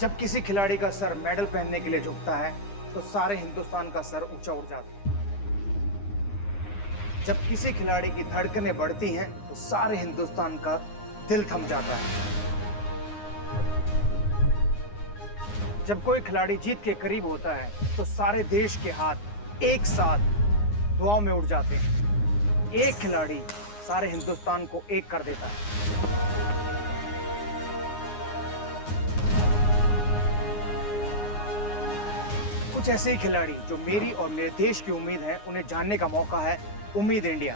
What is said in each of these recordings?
जब किसी खिलाड़ी का सर मेडल पहनने के लिए झुकता है तो सारे हिंदुस्तान का सर ऊंचा उठ जाता है। जब किसी खिलाड़ी की धड़कनें बढ़ती हैं तो सारे हिंदुस्तान का दिल थम जाता है। जब कोई खिलाड़ी जीत के करीब होता है तो सारे देश के हाथ एक साथ दुआओं में उठ जाते हैं। एक खिलाड़ी सारे हिंदुस्तान को एक कर देता है। कुछ ऐसे ही खिलाड़ी जो मेरी और मेरे देश की उम्मीद है, उन्हें जानने का मौका है उम्मीद इंडिया।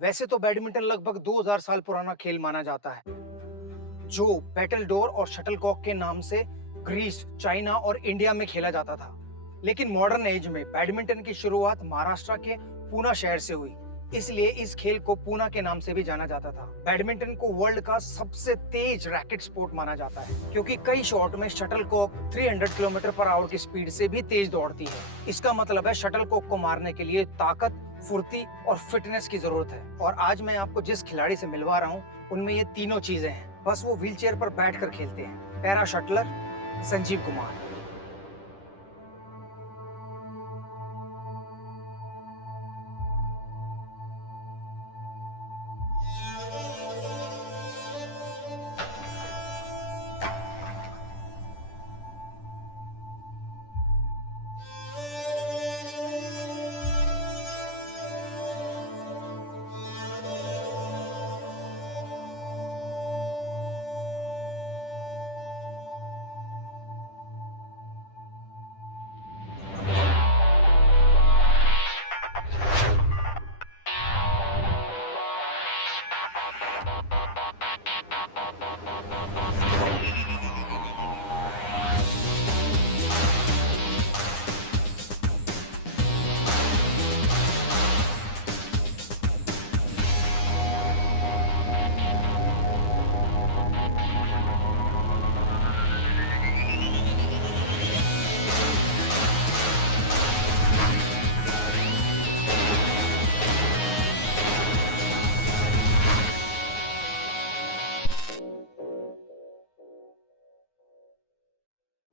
वैसे तो बैडमिंटन लगभग 2000 साल पुराना खेल माना जाता है, जो बैटलडोर और शटलकॉक के नाम से ग्रीस, चाइना और इंडिया में खेला जाता था। लेकिन मॉडर्न एज में बैडमिंटन की शुरुआत महाराष्ट्र के पूना शहर से हुई, इसलिए इस खेल को पूना के नाम से भी जाना जाता था। बैडमिंटन को वर्ल्ड का सबसे तेज रैकेट स्पोर्ट माना जाता है, क्योंकि कई शॉट में शटलकॉक 300 किलोमीटर पर आवर की स्पीड से भी तेज दौड़ती है। इसका मतलब है शटलकॉक को मारने के लिए ताकत, फुर्ती और फिटनेस की जरूरत है। और आज मैं आपको जिस खिलाड़ी से मिलवा रहा हूँ, उनमें ये तीनों चीजें हैं, बस वो व्हीलचेयर पर बैठकर खेलते हैं। Para shuttler Sanjeev Kumar.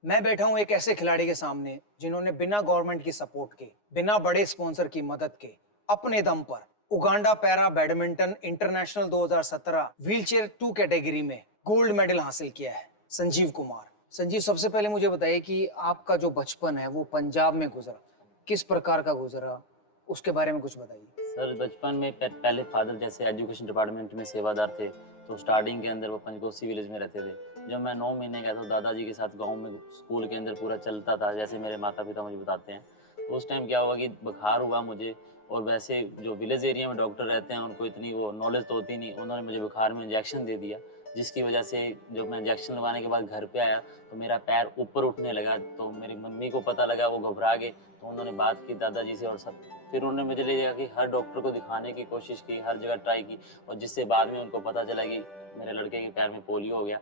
मैं बैठा हूं एक ऐसे खिलाड़ी के सामने जिन्होंने बिना गवर्नमेंट की सपोर्ट के, बिना बड़े स्पॉन्सर की मदद के, अपने दम पर Uganda para badminton international 2017 wheelchair 2 category में गोल्ड मेडल हासिल किया है। संजीव कुमार। संजीव, सबसे पहले मुझे बताइए कि आपका जो बचपन है वो पंजाब में गुजरा, किस प्रकार का गुजरा, उसके बारे में कुछ बताइए। सर बचपन में पहले फादर जैसे एजुकेशन डिपार्टमेंट में सेवादार थे, तो स्टार्टिंग के अंदर वो पंचकोसी विलेज में रहते थे। जब मैं 9 महीने का था, दादाजी के साथ गांव में स्कूल के अंदर पूरा चलता था, जैसे मेरे माता पिता मुझे बताते हैं। तो उस टाइम क्या हुआ कि बुखार हुआ मुझे, और वैसे जो विलेज एरिया में डॉक्टर रहते हैं उनको इतनी वो नॉलेज तो होती नहीं, उन्होंने मुझे बुखार में इंजेक्शन दे दिया, जिसकी वजह से जब मैं इंजेक्शन लगवाने के बाद घर पे आया तो मेरा पैर ऊपर उठने लगा। तो मेरी मम्मी को पता लगा, वो घबरा गए, तो उन्होंने बात की दादाजी से और सब, फिर उन्होंने मुझे ले जाकर कि हर डॉक्टर को दिखाने की कोशिश की, हर जगह ट्राई की, और जिससे बाद में उनको पता चला कि मेरे लड़के के पैर में पोलियो हो गया।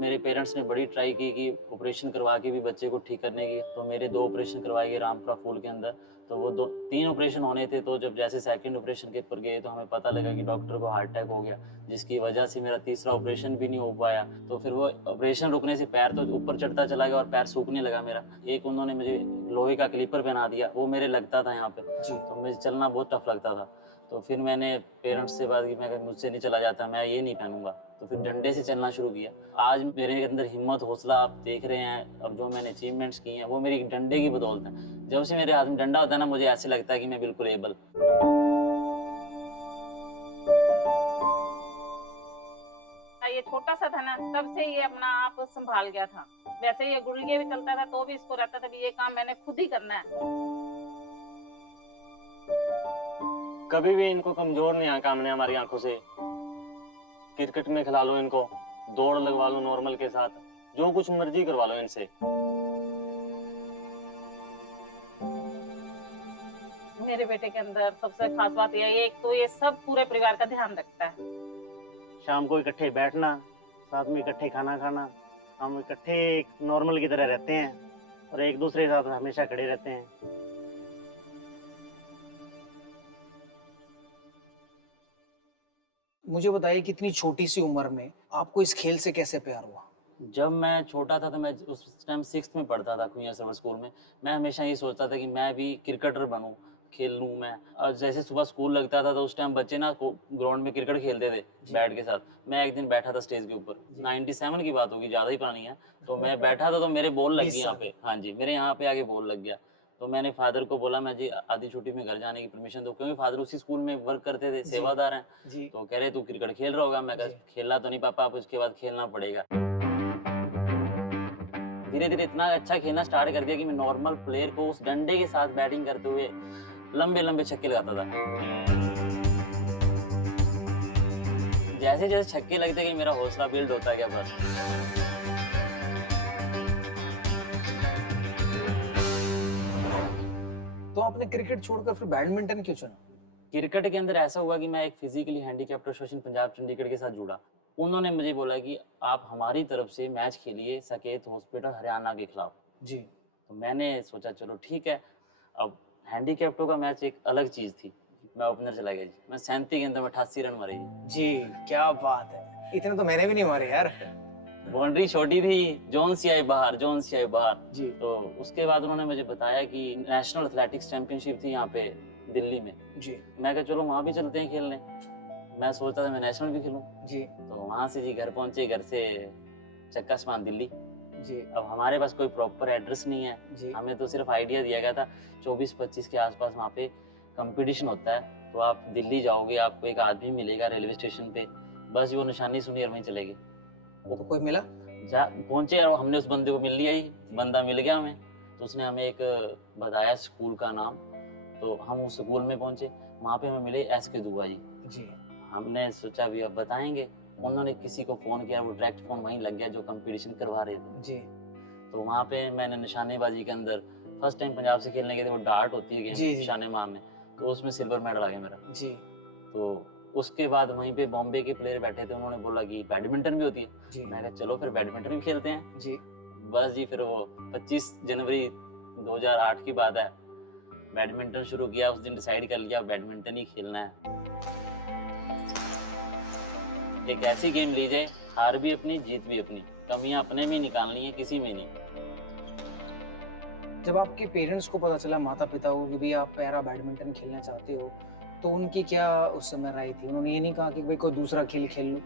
मेरे पेरेंट्स ने बड़ी ट्राई की कि ऑपरेशन करवा के भी बच्चे को ठीक करने की, तो मेरे 2 ऑपरेशन करवाए गए रामपुरा फूल के अंदर। तो वो 3 ऑपरेशन होने थे, तो जब जैसे सेकंड ऑपरेशन के ऊपर गए तो हमें पता लगा कि डॉक्टर को हार्ट अटैक हो गया, जिसकी वजह से मेरा तीसरा ऑपरेशन भी नहीं हो पाया। तो फिर वो ऑपरेशन रुकने से पैर तो ऊपर चढ़ता चला गया और पैर सूखने लगा मेरा। एक उन्होंने मुझे लोहे का क्लिपर पहना दिया, वो मेरे लगता था यहाँ पे, तो मुझे चलना बहुत टफ लगता था। तो फिर मैंने पेरेंट्स से बात की, मैं कहा मुझसे नहीं चला जाता, मैं ये नहीं पहनूंगा। तो फिर डंडे से चलना शुरू किया। आज मेरे अंदर हिम्मत, हौसला आप देख रहे हैं, अब जो मैंने अचीवमेंट्स की हैं वो मेरी डंडे की बदौलत है। जब से मेरे हाथ में डंडा होता है ना, मुझे ऐसे लगता है कि मैं बिल्कुल एबल। ये छोटा सा था ना, तब से ये अपना आप संभाल गया था। वैसे ये गुड़िया भी चलता था तो भी इसको रहता था भी ये काम मैंने खुद ही करना है। कभी भी इनको कमजोर नहीं आंका हमने हमारी आंखों से। क्रिकेट में खिला लो इनको, दौड़ लगवा लो नॉर्मल के साथ, जो कुछ मर्जी करवा लो इनसे। मेरे बेटे के अंदर सबसे खास बात यह है, एक तो ये सब पूरे परिवार का ध्यान रखता है। शाम को इकट्ठे बैठना, साथ में इकट्ठे खाना खाना, हम इकट्ठे नॉर्मल की तरह रहते हैं और एक दूसरे के साथ हमेशा खड़े रहते हैं। मुझे बताइए कितनी छोटी सी उम्र में आपको इस खेल से कैसे प्यार हुआ? जब मैं छोटा था तो मैं उस टाइम 6th में पढ़ता था कुइयां सर्वर स्कूल में। मैं हमेशा ये सोचता था कि मैं भी क्रिकेटर बनूं, खेल लूं मैं। और जैसे सुबह स्कूल लगता था तो उस टाइम बच्चे ना ग्राउंड में क्रिकेट खेलते थे बैट के साथ। मैं एक दिन बैठा था स्टेज के ऊपर, 97 की बात होगी, ज़्यादा ही पुरानी है। तो मैं बैठा था तो मेरे बॉल लग 20 गई यहाँ साल। पे, हाँ जी, मेरे यहाँ पे आगे बॉल लग गया। तो मैंने फादर को बोला मैं जी आधी छुट्टी में घर जाने की परमिशन दो, क्योंकि फादर उसी स्कूल में वर्क करते थे, सेवादार हैं। जी। तो कह रहे तू क्रिकेट खेल रहा होगा। मैं कहा जी। खेलना तो नहीं पापा, अब उसके बाद खेलना पड़ेगा। धीरे धीरे इतना अच्छा खेलना स्टार्ट कर दिया कि मैं नॉर्मल प्लेयर को उस डंडे के साथ बैटिंग करते हुए लंबे लंबे छक्के लगाता था। जैसे जैसे छक्के लगते गए मेरा हौसला बिल्ड होता गया बस। तो आपने क्रिकेट छोड़कर फिर बैडमिंटन क्यों चुना? क्रिकेट के अंदर ऐसा हुआ कि मैं एक physically handicapped association Punjab Chandigarh के साथ जुड़ा। उन्होंने मुझे बोला कि आप हमारी तरफ से मैच खेलिए साकेत हॉस्पिटल हरियाणा के खिलाफ। जी। तो मैंने सोचा चलो ठीक है। अब हैंडीकैप्टों का मैच एक अलग चीज़ थी। मैं ओपनर चला गया जी। मैं 37 गेंदों में 88 रन मारे जी। जी, क्या बात है। इतने तो मैंने भी नहीं मारे यार। बाउंड्री छोटी थी, जोन से आए बाहर, जोन से आए बाहर। जी। तो उसके बाद उन्होंने मुझे बताया कि नेशनल एथलेटिक्स चैंपियनशिप थी यहाँ पे दिल्ली में। जी। मैं कहा चलो वहाँ भी चलते हैं खेलने। मैं सोचता था मैं नेशनल भी खेलूँ। जी। तो वहाँ से जी घर पहुँचे, घर से चक्का समान दिल्ली। जी। अब हमारे पास कोई प्रॉपर एड्रेस नहीं है। जी। हमें तो सिर्फ आइडिया दिया गया था 24-25 के आसपास वहाँ पे कंपटीशन होता है, तो आप दिल्ली जाओगे, आपको एक आदमी मिलेगा रेलवे स्टेशन पे, बस वो निशानी सुनी और वहीं चले गए। तो कोई मिला? जा पहुंचे और हमने उस बंदे को मिल लिया ही, बंदा मिल गया हमें। तो उसने हमें एक बताया स्कूल का नाम, तो हम उस स्कूल में पहुंचे। वहाँ पे हमें मिले SK दुआ जी। जी। हमने सोचा भी अब बताएंगे। उन्होंने किसी को फ़ोन किया, वो डायरेक्ट फ़ोन वहीं लग गया जो कंपटीशन करवा रहे थे। जी। तो वहाँ पे मैंने निशानेबाजी के अंदर फर्स्ट टाइम पंजाब से खेलने गए थे। वो डार्ट होती है जी, गेम, जी। निशाने मारने, तो उसमें सिल्वर मेडल आ गया मेरा। जी। तो उसके बाद वहीं पे बॉम्बे के प्लेयर बैठे थे, उन्होंने बोला कि बैडमिंटन भी होती है। जी। मैं कहा चलो फिर बैडमिंटन भी खेलते हैं। जी। बस जी फिर वो 25 जनवरी 2008 की बात है, बैडमिंटन शुरू किया। उस दिन डिसाइड कर लिया बैडमिंटन ही खेलना है। एक ऐसी गेम ली जाए, हार भी अपनी जीत भी अपनी, कमियां अपने में निकालनी है, किसी में नहीं। जब आपके पेरेंट्स को पता चला, माता पिता को, कि भाई आप पैरा बैडमिंटन खेलना चाहते हो, तो उनकी क्या उस समय राय थी? उन्होंने ये नहीं कहा कि भाई कोई दूसरा खेल खेल लो?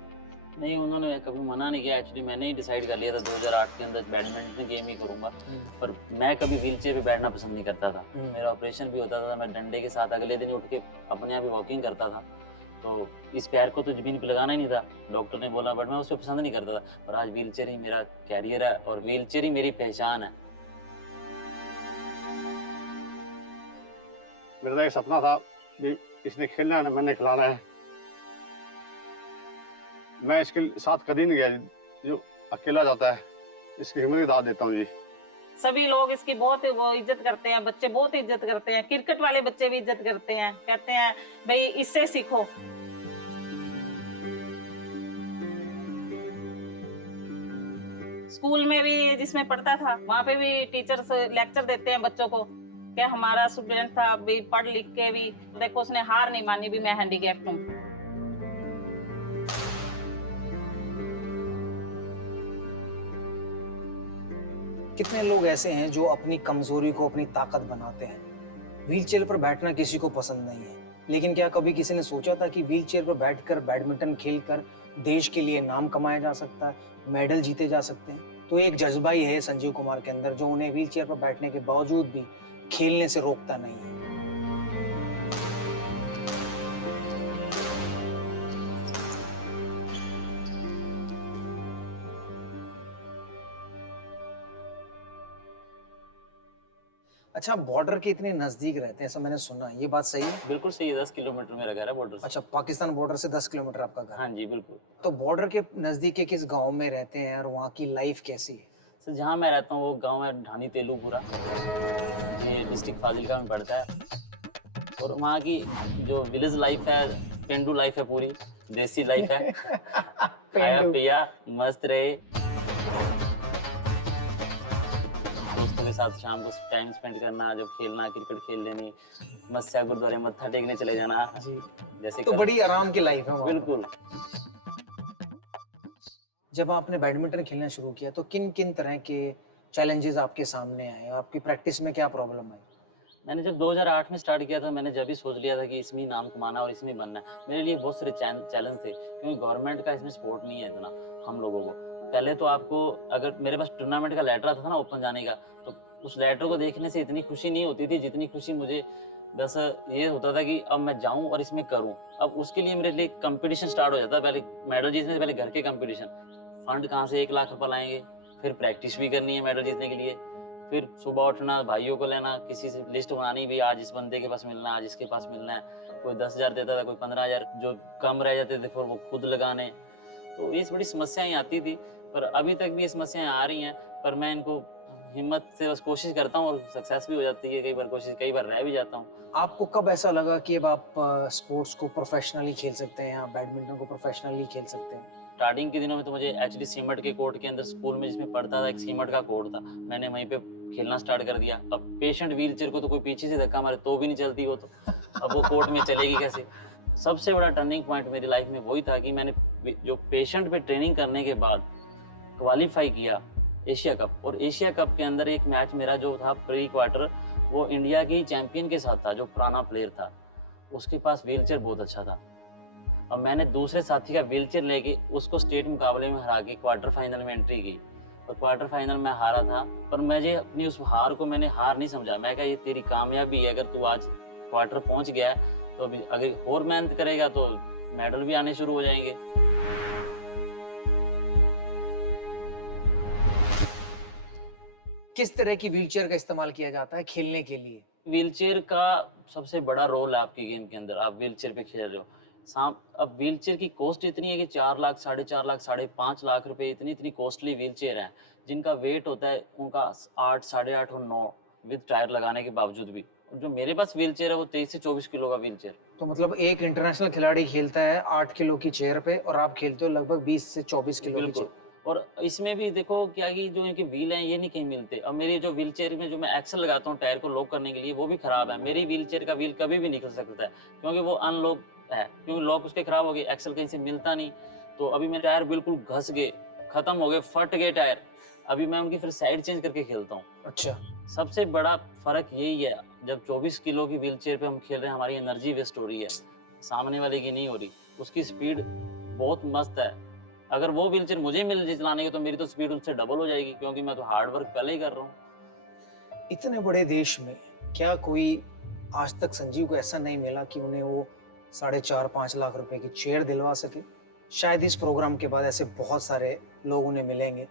नहीं, उन्होंने कभी मना नहीं किया। एक्चुअली मैंने ही डिसाइड कर लिया था 2008 के अंदर बैडमिंटन गेम ही करूंगा। पर मैं कभी व्हीलचेयर पे बैठना पसंद नहीं करता था। मेरा ऑपरेशन भी होता था, मैं डंडे के साथ अगले दिन उठ के अपने आप ही वॉकिंग करता था। तो इस पैर को तो जमीन पे लगाना ही नहीं था, डॉक्टर ने बोला, बट मैं उसको पसंद नहीं करता था। पर आज व्हीलचेयर ही मेरा कैरियर है और व्हीलचेयर ही मेरी पहचान है। मेरा तो एक सपना था कि इसने खेलना है ना, मैंने खिलाना है। मैं इसके साथ कभी नहीं गया। जो अकेला जाता है, इसकी हिम्मत की दाद देता हूँ जी। सभी लोग इसकी बहुत वो इज्जत करते हैं, बच्चे बहुत इज्जत करते हैं, क्रिकेट वाले बच्चे भी इज्जत करते हैं, कहते हैं भाई इससे सीखो। स्कूल में भी जिसमें पढ़ता था, वहाँ पे भी टीचर्स लेक्चर देते हैं बच्चों को कि हमारा स्टूडेंट था भी पढ़ लिख के भी देखो उसने हार नहीं मानी, भी मैं हैंडीकैप्ड हूँ। कितने लोग ऐसे हैं जो अपनी कमजोरी को अपनी ताकत बनाते हैं? व्हीलचेयर पर बैठना किसी को पसंद नहीं है, लेकिन क्या कभी किसी ने सोचा था कि व्हीलचेयर पर बैठकर बैडमिंटन खेलकर देश के लिए नाम कमाया जा सकता है, मेडल जीते जा सकते हैं? तो एक जज्बा ही है संजीव कुमार के अंदर, जो उन्हें व्हीलचेयर पर बैठने के बावजूद भी खेलने से रोकता नहीं है। अच्छा, बॉर्डर के इतने नजदीक रहते हैं ऐसा मैंने सुना, ये बात सही है? बिल्कुल सही है, 10 किलोमीटर मेरा घर है बॉर्डर से। अच्छा, पाकिस्तान बॉर्डर से 10 किलोमीटर आपका घर? हाँ जी बिल्कुल। तो बॉर्डर के नजदीक के किस गांव में रहते हैं और वहाँ की लाइफ कैसी है? सर जहाँ मैं रहता हूँ वो गांव है ढानी तेलुपुरा, ये डिस्ट्रिक्ट फाजिलका में पड़ता है। और वहाँ की जो विलेज लाइफ है, पेंडू लाइफ है, पूरी देसी लाइफ है। खाया पिया मस्त रहे, दोस्तों के के साथ शाम को टाइम स्पेंड करना, जब खेलना, क्रिकेट खेल लेनी, मस्या गुरुद्वारे मत्था टेकने चले जाना, जी, जैसे तो बड़ी आराम की लाइफ है वहाँ पर। बिल्कुल। जब आपने बैडमिंटन खेलना शुरू किया तो किन किन तरह के चैलेंजेस आपके सामने आए, आपकी प्रैक्टिस में क्या प्रॉब्लम आई? मैंने जब 2008 में स्टार्ट किया था, मैंने जब भी सोच लिया था कि इसमें ही नाम कमाना और इसमें ही बनना है। मेरे लिए बहुत सारे चैलेंज थे, क्योंकि गवर्नमेंट का इसमें सपोर्ट नहीं है इतना हम लोगों को। पहले तो आपको, अगर मेरे पास टूर्नामेंट का लेटर आता था ना ओपन जाने का, तो उस लेटर को देखने से इतनी खुशी नहीं होती थी जितनी खुशी मुझे बस ये होता था कि अब मैं जाऊं और इसमें करूं। अब उसके लिए मेरे लिए कंपटीशन स्टार्ट हो जाता है। पहले मेडल जीतने से पहले घर के कंपटीशन, फंड कहाँ से 1 लाख रुपए लाएंगे, फिर प्रैक्टिस भी करनी है मेडल जीतने के लिए, फिर सुबह उठना, भाइयों को लेना, किसी से लिस्ट बनानी भी, आज इस बंदे के पास मिलना, आज इसके पास मिलना है। कोई 10,000 देता था, कोई 15,000, जो कम रह जाते थे फिर वो खुद लगाने। तो ये बड़ी समस्याएं आती थी, पर अभी तक भी ये समस्याएं आ रही हैं, पर मैं इनको हिम्मत से बस कोशिश करता हूँ और सक्सेस भी हो जाती है कई बार, कोशिश कई बार रह भी जाता हूँ। आपको कब ऐसा लगा कि अब आप स्पोर्ट्स को प्रोफेशनली खेल सकते हैं, आप बैडमिंटन को प्रोफेशनली खेल सकते हैं? स्टार्टिंग के दिनों में तो मुझे एक्चुअली सीमट के कोर्ट के अंदर, स्कूल में जिसमें पढ़ता था, एक सीमट का कोर्ट था, मैंने वहीं पे खेलना स्टार्ट कर दिया। अब पेशेंट व्हील चेयर को तो कोई पीछे से धक्का मारे तो भी नहीं चलती वो, तो अब वो कोर्ट में चलेगी कैसे? सबसे बड़ा टर्निंग पॉइंट मेरी लाइफ में वही था कि मैंने जो पेशेंट पे ट्रेनिंग करने के बाद क्वालिफाई किया एशिया कप, और एशिया कप के अंदर एक मैच मेरा जो था प्री क्वार्टर, वो इंडिया की चैंपियन के साथ था, जो पुराना प्लेयर था, उसके पास व्हीलचेयर बहुत अच्छा था। अब मैंने दूसरे साथी का व्हीलचेयर लेके उसको स्टेट मुकाबले में हरा के क्वार्टर फाइनल में एंट्री की, और क्वार्टर फाइनल में हारा था। पर मुझे अपनी उस हार को मैंने हार नहीं समझा। मैं कहा ये तेरी कामयाबी है, अगर तू आज क्वार्टर पहुंच गया है तो अभी अगर और मेहनत करेगा तो मेडल भी आने शुरू हो जाएंगे। किस तरह की व्हीलचेयर का इस्तेमाल किया जाता है खेलने के लिए? व्हीलचेयर का सबसे बड़ा रोल है आपकी गेम के अंदर, आप व्हीलचेयर पे खेल रहे हो। अब व्हीलचेयर की कॉस्ट इतनी है कि 4 लाख, 4.5 लाख, 5.5 लाख रुपए, इतनी कॉस्टली व्हीलचेयर है, जिनका वेट होता है उनका 8, 8.5 और 9 विद टायर लगाने के बावजूद भी। और जो मेरे पास व्हीलचेयर है वो 23 से 24 किलो का व्हीलचेयर। तो मतलब एक इंटरनेशनल खिलाड़ी खेलता है 8 किलो की चेयर पे और आप खेलते हो लगभग 20 से 24 किलो की बिल्कुल। चेयर। और इसमें भी देखो क्या कि जो इनके व्हील हैं ये नहीं कहीं मिलते। अब मेरी जो व्हीलचेयर में जो मैं एक्सल लगाता हूँ टायर को लॉक करने के लिए, वो भी खराब है। मेरी व्हीलचेयर का व्हील कभी भी निकल सकता है, क्योंकि वो अनलॉक है, क्योंकि लॉक उसके खराब हो गए, एक्सल कहीं से मिलता नहीं। तो अभी मेरे टायर बिल्कुल घस गए, खत्म हो गए, फट गए टायर। अभी मैं उनकी फिर साइड चेंज करके खेलता हूँ। अच्छा, सबसे बड़ा फर्क यही है, जब 24 किलो की व्हीलचेयर पे हम खेल रहे हैं, हमारी एनर्जी वेस्ट हो रही है, सामने वाले की नहीं हो रही। उसकी स्पीड बहुत मस्त है। अगर वो व्हीलचेयर मुझे मिल जाए चलाने की तो मेरी तो स्पीड उससे डबल हो जाएगी, क्योंकि मैं तो हार्ड वर्क पहले ही कर रहा हूँ। इतने बड़े देश में क्या कोई आज तक संजीव को ऐसा नहीं मिला कि उन्हें वो 4.5-5 लाख रुपए की चेयर दिलवा सके? शायद इस प्रोग्राम के बाद ऐसे बहुत सारे लोग उन्हें मिलेंगे,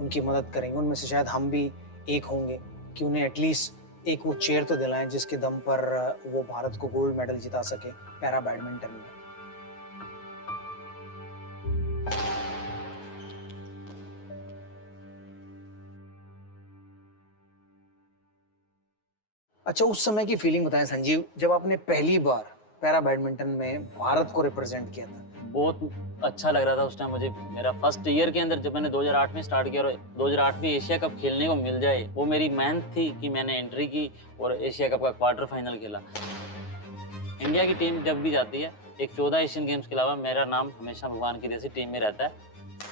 उनकी मदद करेंगे, उनमें से शायद हम भी एक होंगे कि उन्हें एटलीस्ट एक वो चेयर तो दिलाएं जिसके दम पर वो भारत को गोल्ड मेडल जिता सके पैरा बैडमिंटन में। अच्छा, उस समय की फीलिंग बताएं संजीव, जब आपने पहली बार पैरा बैडमिंटन में भारत को रिप्रेजेंट किया था। बहुत अच्छा लग रहा था उस टाइम मुझे। मेरा फर्स्ट ईयर के अंदर जब मैंने 2008 में स्टार्ट किया और 2008 में एशिया कप खेलने को मिल जाए, वो मेरी मेहनत थी कि मैंने एंट्री की और एशिया कप का क्वार्टर फाइनल खेला। इंडिया की टीम जब भी जाती है, एक 14 एशियन गेम्स के अलावा मेरा नाम हमेशा भगवान की जैसी टीम में रहता है,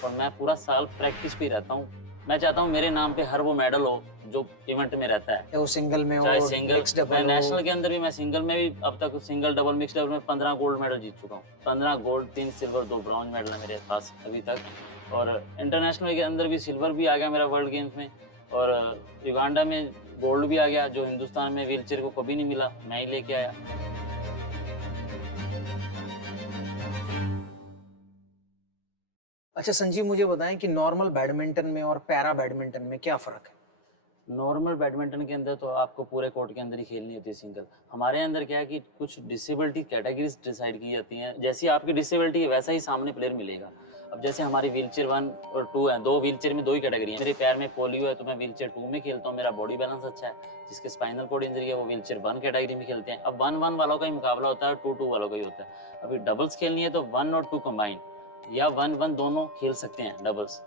और मैं पूरा साल प्रैक्टिस पे रहता हूँ। मैं चाहता हूँ मेरे नाम पे हर वो मेडल हो जो इवेंट में रहता है, चाहे वो सिंगल में हो, चाहे सिंगल, मिक्स डबल मैं हो। नेशनल के अंदर भी, मैं सिंगल में भी अब तक सिंगल, डबल, मिक्स डबल में 15 गोल्ड मेडल जीत चुका हूँ। 15 गोल्ड, 3 सिल्वर, 2 ब्रॉन्ज मेडल है मेरे पास अभी तक। और इंटरनेशनल के अंदर भी सिल्वर भी आ गया मेरा वर्ल्ड गेम्स में, और युगांडा में गोल्ड भी आ गया, जो हिंदुस्तान में व्हीलचेयर को कभी नहीं मिला, मैं ही लेके आया। अच्छा संजीव, मुझे बताएं कि नॉर्मल बैडमिंटन में और पैरा बैडमिंटन में क्या फर्क है? नॉर्मल बैडमिंटन के अंदर तो आपको पूरे कोर्ट के अंदर ही खेलनी होती है सिंगल। हमारे अंदर क्या है कि कुछ डिसेबिलिटी कैटेगरीज डिसाइड की जाती हैं, जैसी आपकी डिसेबिलिटी है वैसा ही सामने प्लेयर मिलेगा। अब जैसे हमारी व्हीलचेयर 1 और 2 है, 2 व्हीलचेयर में 2 ही कैटेगरी है। मेरे पैर में पोलियो है तो मैं व्हीलचेयर 2 में खेलता हूँ, मेरा बॉडी बैलेंस अच्छा है। जिसके स्पाइनल कॉर्ड इंजरी है वो व्हीलचेयर 1 कैटेगरी में खेलते हैं। अब 1-1 वालों का ही मुकाबला होता है, 2-2 वालों का ही होता है। अभी डबल्स खेलनी है तो 1 और 2 कंबाइन, या 1-1 दोनों खेल सकते हैं डबल्स,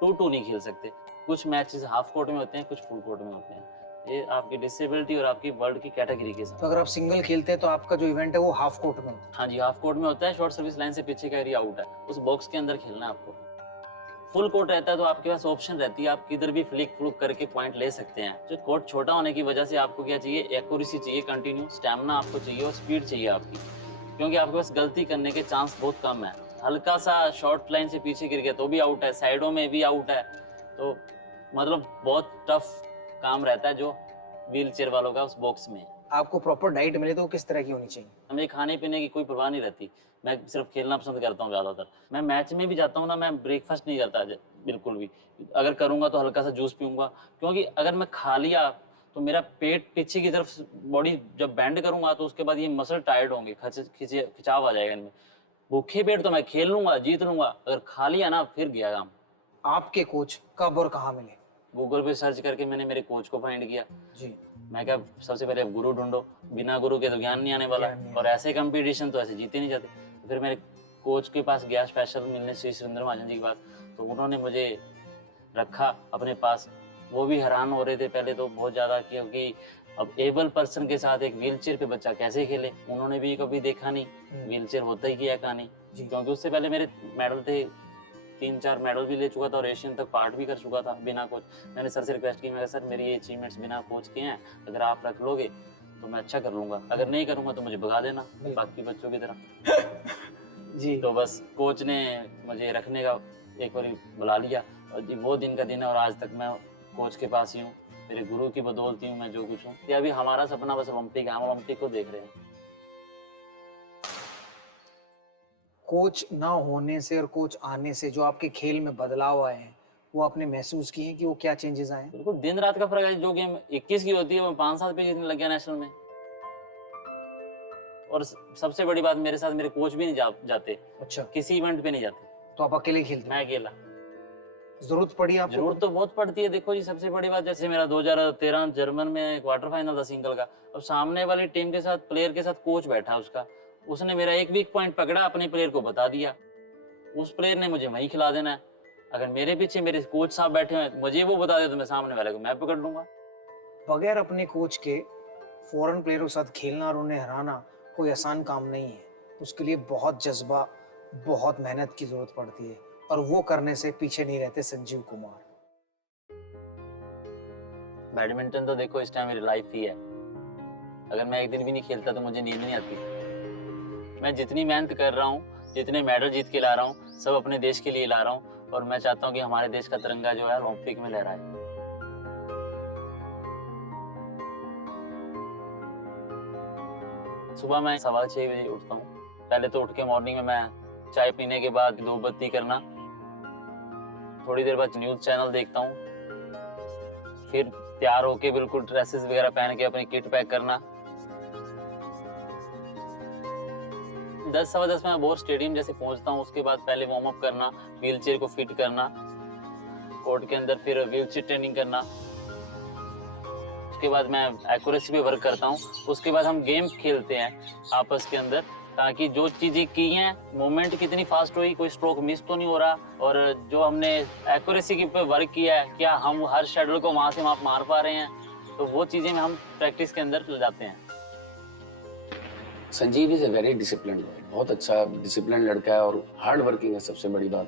2-2 नहीं खेल सकते। कुछ मैचेस हाफ कोर्ट में होते हैं, कुछ फुल कोर्ट में होते हैं। ये आपकी डिसेबिलिटी और आपकी वर्ल्ड की कैटेगरी के तो साथ। अगर आप सिंगल खेलते हैं तो आपका जो इवेंट है वो हाफ कोर्ट में होता है। हाँ जी, हाफ कोर्ट में होता है, शॉर्ट सर्विस लाइन से पीछे का एरिया आउट है, उस बॉक्स के अंदर खेलना है आपको। फुल कोर्ट रहता है तो आपके पास ऑप्शन रहती है, आप किधर भी फ्लिक फ्लुक करके पॉइंट ले सकते हैं। जो कोर्ट छोटा होने की वजह से आपको क्या चाहिए, एक्यूरेसी चाहिए, कंटिन्यू स्टैमिना आपको चाहिए और स्पीड चाहिए आपकी, क्योंकि आपके पास गलती करने के चांस बहुत कम है। हल्का सा शॉर्ट लाइन से पीछे गिर गया तो भी आउट है, साइडों में भी आउट है, तो मतलब बहुत टफ काम रहता है जो व्हील चेयर वालों का उस बॉक्स में। आपको प्रॉपर डाइट मिले तो वो किस तरह की होनी चाहिए? हमें खाने पीने की कोई परवाह नहीं रहती, मैं सिर्फ खेलना पसंद करता हूँ ज़्यादातर। मैं मैच में भी जाता हूँ ना, मैं ब्रेकफास्ट नहीं करता बिल्कुल भी। अगर करूँगा तो हल्का सा जूस पीऊँगा, क्योंकि अगर मैं खा लिया तो मेरा पेट पीछे की तरफ, बॉडी जब बैंड करूँगा तो उसके बाद ये मसल टायर्ड होंगे, खिंचाव आ जाएगा इनमें। भूखे पेट तो मैं खेल लूँगा, जीत लूँगा, अगर खा लिया ना फिर गया काम। आपके कोच कब और कहाँ मिले? गूगल पे सर्च करके मैंने मेरे कोच को फाइंड किया। जी। मैं क्या, सबसे पहले गुरु ढूंढो, बिना गुरु के तो ज्ञान नहीं आने वाला, ज्ञान नहीं और ऐसे कंपटीशन तो ऐसे जीते नहीं जाते। तो फिर मेरे कोच के पास गया स्पेशल मिलने, श्री सुरेंद्र महाजन जी के पास, तो उन्होंने मुझे रखा अपने पास। वो भी हैरान हो रहे थे पहले तो बहुत ज़्यादा, क्योंकि अब एबल पर्सन के साथ एक व्हील चेयर पे बच्चा कैसे खेले, उन्होंने भी कभी देखा नहीं, व्हील चेयर होता ही क्या है कहानी। जी। क्योंकि उससे पहले मेरे मेडल थे, 3-4 मेडल भी ले चुका था और एशियन तक पार्ट भी कर चुका था बिना कोच। मैंने सर से रिक्वेस्ट की, मैं सर मेरी ये अचीवमेंट्स बिना कोच के हैं, अगर आप रख लोगे तो मैं अच्छा कर लूँगा, अगर नहीं करूँगा तो मुझे भगा देना बाकी बच्चों की तरह। जी। तो बस कोच ने मुझे रखने का एक बार बुला लिया, और वो दिन का दिन है और आज तक मैं कोच के पास ही हूँ, मेरे गुरु की बदौलत ही हूँ मैं जो कुछ हूँ। ये अभी हमारा सपना बस ओलंपिक है, हम ओलंपिक को देख रहे हैं। कोच ना होने से और कोच आने से जो आपके खेल में बदलाव आए हैं वो आपने महसूस किए हैं कि वो क्या चेंजेस आए हैं? बिल्कुल दिन रात का फर्क है। जो गेम 21 की होती है वो 5 साल पे जीतने लग गया नेशनल में। और सबसे बड़ी बात, मेरे साथ मेरे कोच भी नहीं जाते, अच्छा, किसी इवेंट पे नहीं जाते, तो आप अकेले खेलते मैं हैं? अकेला। जरूरत पड़ी आपको? जरूरत तो बहुत पड़ती है। देखो जी, सबसे बड़ी बात, जैसे मेरा 2013 जर्मन में क्वार्टर फाइनल था सिंगल का, अब सामने वाली टीम के साथ, प्लेयर के साथ कोच बैठा उसका, उसने मेरा एक वीक पॉइंट पकड़ा, अपने प्लेयर को बता दिया, उस प्लेयर ने मुझे वहीं खिला देना है। अगर मेरे पीछे मेरे कोच साहब बैठे हैं, मुझे वो बता दे तो मैं सामने वाले को मैं पकड़ लूंगा। बगैर अपने कोच के फॉरेन प्लेयरों के साथ खेलना और उन्हें हराना कोई आसान काम नहीं है। उसके लिए बहुत जज्बा, बहुत मेहनत की जरूरत पड़ती है, और वो करने से पीछे नहीं रहते संजीव कुमार। बैडमिंटन तो देखो इस टाइम मेरी लाइफ ही है। अगर मैं एक दिन भी नहीं खेलता तो मुझे नींद नहीं आती। मैं जितनी मेहनत कर रहा हूँ, जितने मेडल जीत के ला रहा हूँ, सब अपने देश के लिए ला रहा हूँ, और मैं चाहता हूँ कि हमारे देश का तिरंगा जो है ओलंपिक में लहराए। सुबह मैं 6:15 बजे उठता हूँ। पहले तो उठ के मॉर्निंग में मैं चाय पीने के बाद धूप बत्ती करना, थोड़ी देर बाद न्यूज चैनल देखता हूँ, फिर तैयार होके बिल्कुल ड्रेसेस वगैरह पहन के अपनी किट पैक करना। 10-10:15 मैं बोर स्टेडियम जैसे पहुंचता हूँ। उसके बाद पहले वार्म अप करना, व्हील चेयर को फिट करना कोर्ट के अंदर, फिर व्हील चेयर ट्रेनिंग करना। उसके बाद मैं एक्यूरेसी पे वर्क करता हूँ। उसके बाद हम गेम खेलते हैं आपस के अंदर, ताकि जो चीजें की हैं, मूवमेंट कितनी फास्ट हुई, कोई स्ट्रोक मिस तो नहीं हो रहा, और जो हमने एक्यूरेसी के पे वर्क किया है, क्या हम हर शेड्यूल को वहां से वहां मार पा रहे हैं, तो वो चीजें में हम प्रैक्टिस के अंदर ले जाते हैं। Sanjeev is a very disciplined, बहुत अच्छा डिसिप्लिन लड़का है और हार्ड वर्किंग है सबसे बड़ी बात।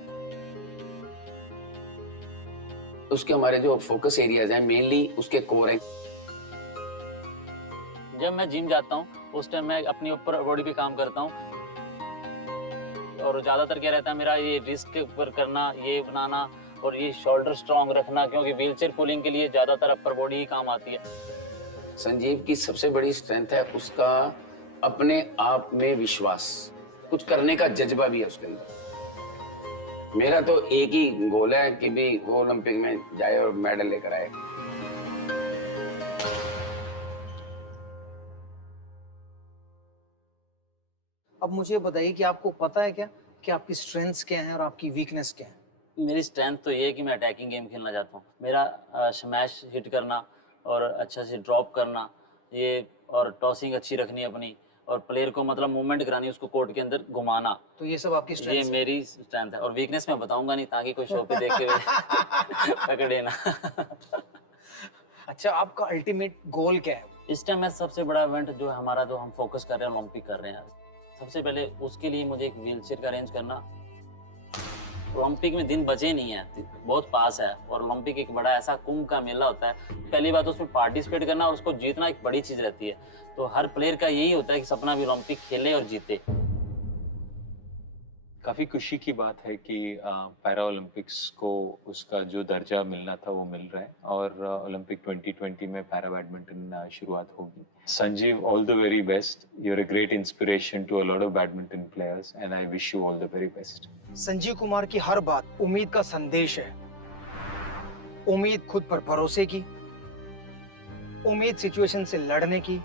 उसके हमारे जो फोकस एरियाज हैं मेनली उसके कोर है। जब मैं जिम जाता हूँ उस टाइम मैं अपनी ऊपर बॉडी पे काम करता हूँ, और ज्यादातर क्या रहता है मेरा, ये रिस्ट के ऊपर करना, ये बनाना, और ये शोल्डर स्ट्रॉन्ग रखना, क्योंकि व्हीलचेयर पुलिंग के लिए ज्यादातर अपर बॉडी ही काम आती है। संजीव की सबसे बड़ी स्ट्रेंथ है उसका अपने आप में विश्वास, कुछ करने का जज्बा भी है उसके अंदर। मेरा तो एक ही गोल है कि भी वो ओलंपिक में जाए और मेडल लेकर आए। अब मुझे बताइए कि आपको पता है क्या कि आपकी स्ट्रेंथ्स क्या हैं और आपकी वीकनेस क्या है? मेरी स्ट्रेंथ तो ये है कि मैं अटैकिंग गेम खेलना चाहता हूँ। मेरा स्मैश हिट करना और अच्छा से ड्रॉप करना, ये, और टॉसिंग अच्छी रखनी अपनी, और प्लेयर को मतलब मूवमेंट करानी, उसको कोर्ट के अंदर घुमाना। तो ये सब आपकी ये स्ट्रेंथ है। मेरी स्ट्रेंथ है, और वीकनेस मैं बताऊंगा नहीं ताकि कोई शो पे देख के पकड़े ना। अच्छा, आपका अल्टीमेट गोल क्या है? इस टाइम मैं सबसे बड़ा इवेंट जो है हमारा, जो हम फोकस कर रहे हैं, ओलंपिक कर रहे हैं। सबसे पहले उसके लिए मुझे एक व्हीलचेयर का अरेंज करना। ओलंपिक में दिन बचे नहीं है, बहुत पास है, और ओलंपिक एक बड़ा ऐसा कुंभ का मेला होता है। पहली बात उसमें पार्टिसिपेट करना और उसको जीतना एक बड़ी चीज रहती है। तो हर प्लेयर का यही होता है कि सपना भी ओलंपिक खेले और जीते। काफ़ी खुशी की बात है कि पैरा ओलंपिक्स को उसका जो दर्जा मिलना था वो मिल रहा है, और ओलंपिक 2020 में पैरा बैडमिंटन शुरुआत होगी। Sanjeev, all the very best. You are a great inspiration to a lot of badminton players and I wish you all the very best. Sanjeev Kumar की हर बात उम्मीद का संदेश है। उम्मीद खुद पर भरोसे की, उम्मीद सिचुएशन से लड़ने की,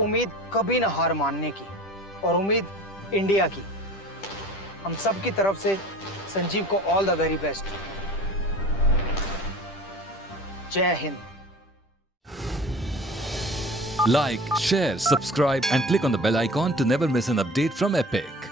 उम्मीद कभी ना हार मानने की, और उम्मीद इंडिया की। हम सब की तरफ से संजीव को ऑल द वेरी बेस्ट। जय Hind. Like, share, subscribe and click on the bell icon to never miss an update from Epic.